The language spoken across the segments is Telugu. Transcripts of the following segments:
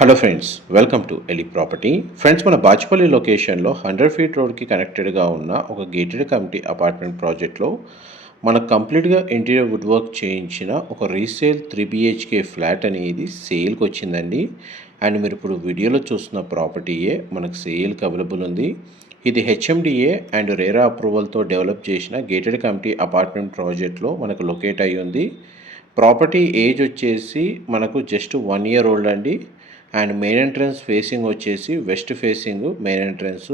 Hello friends welcome to Eli property friends మన బాచ్పల్లి లొకేషన్లో హండ్రెడ్ ఫీట్ రోడ్కి కనెక్టెడ్గా ఉన్న ఒక గేటెడ్ కమిటీ అపార్ట్మెంట్ ప్రాజెక్ట్లో మనకు కంప్లీట్గా ఇంటీరియర్ వుడ్ వర్క్ చేయించిన ఒక రీసేల్ త్రీ బిహెచ్కే ఫ్లాట్ అనేది సేల్కి వచ్చిందండి. అండ్ మీరు ఇప్పుడు వీడియోలో చూస్తున్న ప్రాపర్టీయే మనకు సేల్కి అవైలబుల్ ఉంది. ఇది హెచ్ఎండిఏ అండ్ రేరా అప్రూవల్తో డెవలప్ చేసిన గేటెడ్ కమిటీ అపార్ట్మెంట్ ప్రాజెక్ట్లో మనకు లొకేట్ అయ్యి ఉంది. ప్రాపర్టీ ఏజ్ వచ్చేసి మనకు జస్ట్ వన్ ఇయర్ ఓల్డ్ అండి. అండ్ మెయిన్ ఎంట్రన్స్ ఫేసింగ్ వచ్చేసి వెస్ట్ ఫేసింగ్ మెయిన్ ఎంట్రన్స్.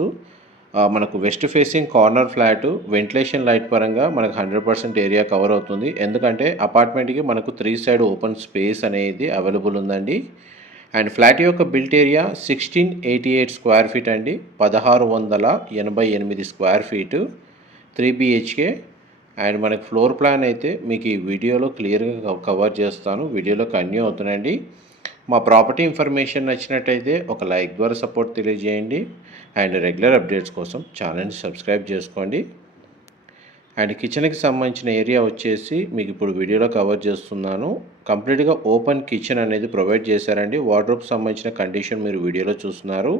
మనకు west facing corner flat ventilation light పరంగా మనకు హండ్రెడ్ పర్సెంట్ ఏరియా కవర్ అవుతుంది. ఎందుకంటే అపార్ట్మెంట్కి మనకు త్రీ సైడ్ ఓపెన్ స్పేస్ అనేది అవైలబుల్ ఉందండి. అండ్ ఫ్లాట్ యొక్క built area sixteen eighty eight square feet అండి. పదహారు వందల ఎనభై ఎనిమిది square feet. Three BHK. And మనకు ఫ్లోర్ ప్లాన్ అయితే మీకు ఈ వీడియోలో క్లియర్గా కవర్ చేస్తాను. వీడియోలో కన్యూ అవుతున్నాయండి. మా ప్రాపర్టీ ఇన్ఫర్మేషన్ నచ్చినట్టయితే ఒక లైక్ ద్వారా సపోర్ట్ తెలియజేయండి. అండ్ రెగ్యులర్ అప్డేట్స్ కోసం ఛానల్ని సబ్స్క్రైబ్ చేసుకోండి. అండ్ కిచెన్కి సంబంధించిన ఏరియా వచ్చేసి మీకు ఇప్పుడు వీడియోలో కవర్ చేస్తున్నాను. కంప్లీట్గా ఓపెన్ కిచెన్ అనేది ప్రొవైడ్ చేశారండి. వార్డ్రోబ్ సంబంధించిన కండిషన్ మీరు వీడియోలో చూస్తున్నారు.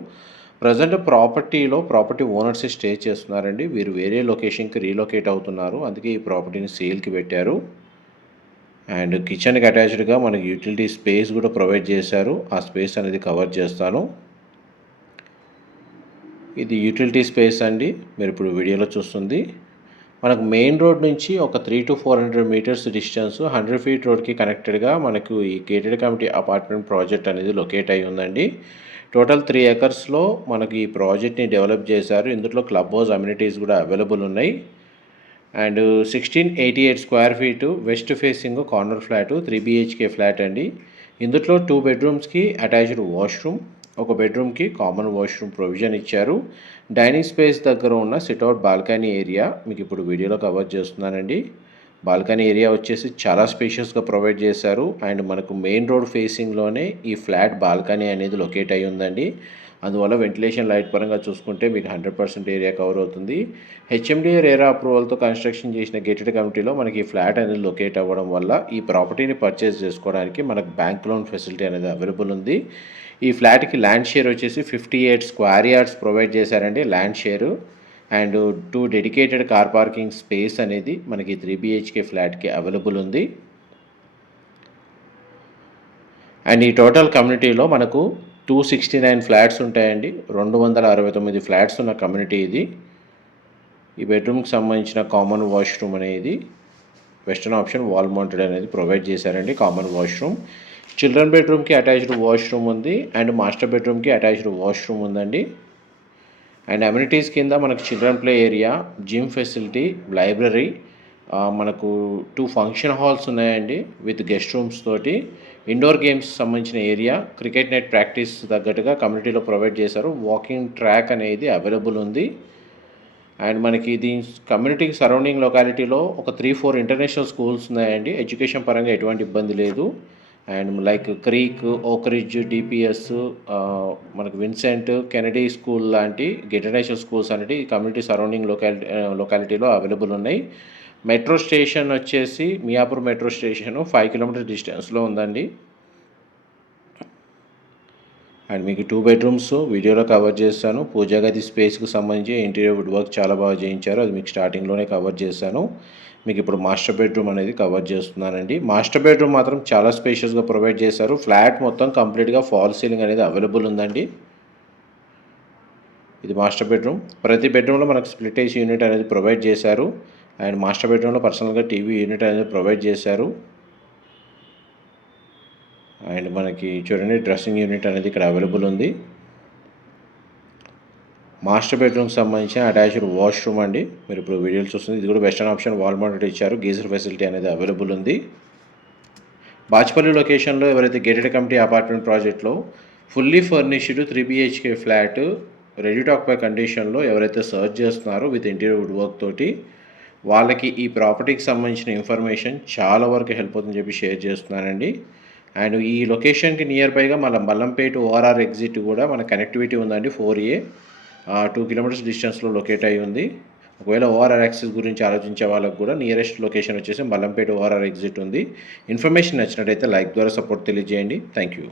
ప్రజెంట్ ప్రాపర్టీలో ప్రాపర్టీ ఓనర్స్ స్టే చేస్తున్నారండి. వీరు వేరే లొకేషన్కి రీలొకేట్ అవుతున్నారు. అందుకే ఈ ప్రాపర్టీని సేల్కి పెట్టారు. అండ్ కిచెన్కి అటాచ్డ్గా మనకి యూటిలిటీ స్పేస్ కూడా ప్రొవైడ్ చేశారు. ఆ స్పేస్ అనేది కవర్ చేస్తాను. ఇది యూటిలిటీ స్పేస్ అండి. మీరు ఇప్పుడు వీడియోలో చూస్తుంది. మనకు మెయిన్ రోడ్ నుంచి ఒక three to four hundred metres distance hundred feet రోడ్కి కనెక్టెడ్గా మనకు ఈ గేటెడ్ కమిటీ అపార్ట్మెంట్ ప్రాజెక్ట్ అనేది లొకేట్ అయి ఉందండి. టోటల్ త్రీ ఎకర్స్లో మనకి ఈ ప్రాజెక్ట్ని డెవలప్ చేశారు. ఇందులో క్లబ్ హౌస్ అమ్యూనిటీస్ కూడా అవైలబుల్ ఉన్నాయి. And sixteen eighty eight square feet west facing corner flat three BHK flat అండి. ఇందులో టూ బెడ్రూమ్స్కి అటాచ్డ్ వాష్రూమ్ ఒక బెడ్రూమ్కి కామన్ వాష్రూమ్ ప్రొవిజన్ ఇచ్చారు. డైనింగ్ స్పేస్ దగ్గర ఉన్న సిట్అవుట్ బాల్కనీ ఏరియా మీకు ఇప్పుడు వీడియోలో కవర్ చేస్తున్నానండి. బాల్కనీ ఏరియా వచ్చేసి చాలా స్పేషియస్గా ప్రొవైడ్ చేశారు. అండ్ మనకు మెయిన్ రోడ్ ఫేసింగ్లోనే ఈ ఫ్లాట్ బాల్కనీ అనేది లొకేట్ అయి ఉందండి. అందువల్ల వెంటిలేషన్ లైట్ పరంగా చూసుకుంటే మీకు హండ్రెడ్ పర్సెంట్ ఏరియా కవర్ అవుతుంది. హెచ్ఎండిఏ రేరా అప్రూవల్తో కన్స్ట్రక్షన్ చేసిన గేటెడ్ కమిటీలో మనకి ఈ ఫ్లాట్ అనేది లొకేట్ అవ్వడం వల్ల ఈ ప్రాపర్టీని పర్చేస్ చేసుకోవడానికి మనకు బ్యాంక్ లోన్ ఫెసిలిటీ అనేది అవైలబుల్ ఉంది. ఈ ఫ్లాట్కి ల్యాండ్ షేర్ వచ్చేసి fifty eight square yards provide చేశారండి land share and two dedicated car parking space అనేది మనకి త్రీ బిహెచ్కే ఫ్లాట్కి అవైలబుల్ ఉంది. అండ్ ఈ టోటల్ కమ్యూనిటీలో మనకు టూ సిక్స్టీ నైన్ ఫ్లాట్స్ ఉంటాయండి. రెండు వందల అరవై తొమ్మిది ఫ్లాట్స్ ఉన్న కమ్యూనిటీ ఇది. ఈ బెడ్రూమ్కి సంబంధించిన కామన్ వాష్రూమ్ అనేది వెస్టర్న్ ఆప్షన్ వాల్ మౌంటెడ్ అనేది ప్రొవైడ్ చేశారండి కామన్ వాష్రూమ్. చిల్డ్రన్ బెడ్రూమ్కి అటాచ్డ్ వాష్రూమ్ ఉంది అండ్ మాస్టర్ బెడ్రూమ్కి అటాచ్డ్ వాష్రూమ్ ఉందండి. అండ్ అమ్యూనిటీస్ కింద మనకు children play area gym facility library మనకు టూ ఫంక్షన్ హాల్స్ ఉన్నాయండి విత్ గెస్ట్ రూమ్స్ తోటి. ఇండోర్ గేమ్స్ సంబంధించిన ఏరియా క్రికెట్ నెట్ ప్రాక్టీస్ తగ్గట్టుగా కమ్యూనిటీలో ప్రొవైడ్ చేశారు. వాకింగ్ ట్రాక్ అనేది అవైలబుల్ ఉంది. అండ్ మనకి దీని కమ్యూనిటీ సరౌండింగ్ లొకాలిటీలో ఒక త్రీ ఫోర్ ఇంటర్నేషనల్ స్కూల్స్ ఉన్నాయండి. ఎడ్యుకేషన్ పరంగా ఎటువంటి ఇబ్బంది లేదు. And like Creek Oakridge DPS మనకు విన్సెంట్ కెనడీ స్కూల్ లాంటి ఇంటర్నేషనల్ స్కూల్స్ అనేవి కమ్యూనిటీ సరౌండింగ్ లొకాలిటీ లొకాలిటీలో అవైలబుల్ ఉన్నాయి. మెట్రో స్టేషన్ వచ్చేసి Miyapur metro station five kilometre డిస్టెన్స్లో ఉందండి. అండ్ మీకు టూ బెడ్రూమ్స్ వీడియోలో కవర్ చేస్తాను పూజా గది స్పేస్కి సంబంధించి ఇంటీరియర్ వుడ్ వర్క్ చాలా బాగా చేయించారు. అది మీకు స్టార్టింగ్లోనే కవర్ చేశాను. మీకు ఇప్పుడు మాస్టర్ బెడ్రూమ్ అనేది కవర్ చేస్తున్నానండి. మాస్టర్ బెడ్రూమ్ మాత్రం చాలా స్పేషియస్గా ప్రొవైడ్ చేశారు. ఫ్లాట్ మొత్తం కంప్లీట్గా ఫాల్ సీలింగ్ అనేది అవైలబుల్ ఉందండి. ఇది మాస్టర్ బెడ్రూమ్. ప్రతి బెడ్రూమ్లో మనకు స్ప్లిట్ ఏసీ యూనిట్ అనేది ప్రొవైడ్ చేశారు. అండ్ మాస్టర్ బెడ్రూమ్లో పర్సనల్గా టీవీ యూనిట్ అనేది ప్రొవైడ్ చేశారు. అండ్ మనకి చూడండి డ్రెస్సింగ్ యూనిట్ అనేది ఇక్కడ అవైలబుల్ ఉంది. మాస్టర్ బెడ్రూమ్కి సంబంధించిన అటాచ్డ్ వాష్రూమ్ అండి. మీరు ఇప్పుడు వీడియోలు చూస్తుంది. ఇది కూడా వెస్టర్న్ ఆప్షన్ వాల్ మౌంటెడ్ ఇచ్చారు. గీజర్ ఫెసిలిటీ అనేది అవైలబుల్ ఉంది. బాచ్పల్లి లొకేషన్లో ఎవరైతే గేటెడ్ కమిటీ అపార్ట్మెంట్ ప్రాజెక్ట్లో fully furnished three BHK flat ready talk by కండిషన్లో ఎవరైతే సర్చ్ చేస్తున్నారో విత్ ఇంటీరియర్ వుడ్ వర్క్ తోటి వాళ్ళకి ఈ ప్రాపర్టీకి సంబంధించిన ఇన్ఫర్మేషన్ చాలా వరకు హెల్ప్ అవుతుందని చెప్పి షేర్ చేస్తున్నానండి. అండ్ ఈ లొకేషన్కి నియర్ బైగా మన మల్లంపేట ఓఆర్ఆర్ ఎగ్జిట్ కూడా మన కనెక్టివిటీ ఉందండి ఫోర్ ఏ. టూ కిలోమీటర్స్ డిస్టెన్స్లో లొకేట్ అయి ఉంది. ఒకవేళ ఓఆర్ఆర్ యాక్సెస్ గురించి ఆలోచించే వాళ్ళకి కూడా నియరెస్ట్ లొకేషన్ వచ్చేసి మల్లంపేట ఓఆర్ఆర్ ఎగ్జిట్ ఉంది. ఇన్ఫర్మేషన్ నచ్చినట్టయితే లైక్ ద్వారా సపోర్ట్ తెలియజేయండి. Thank you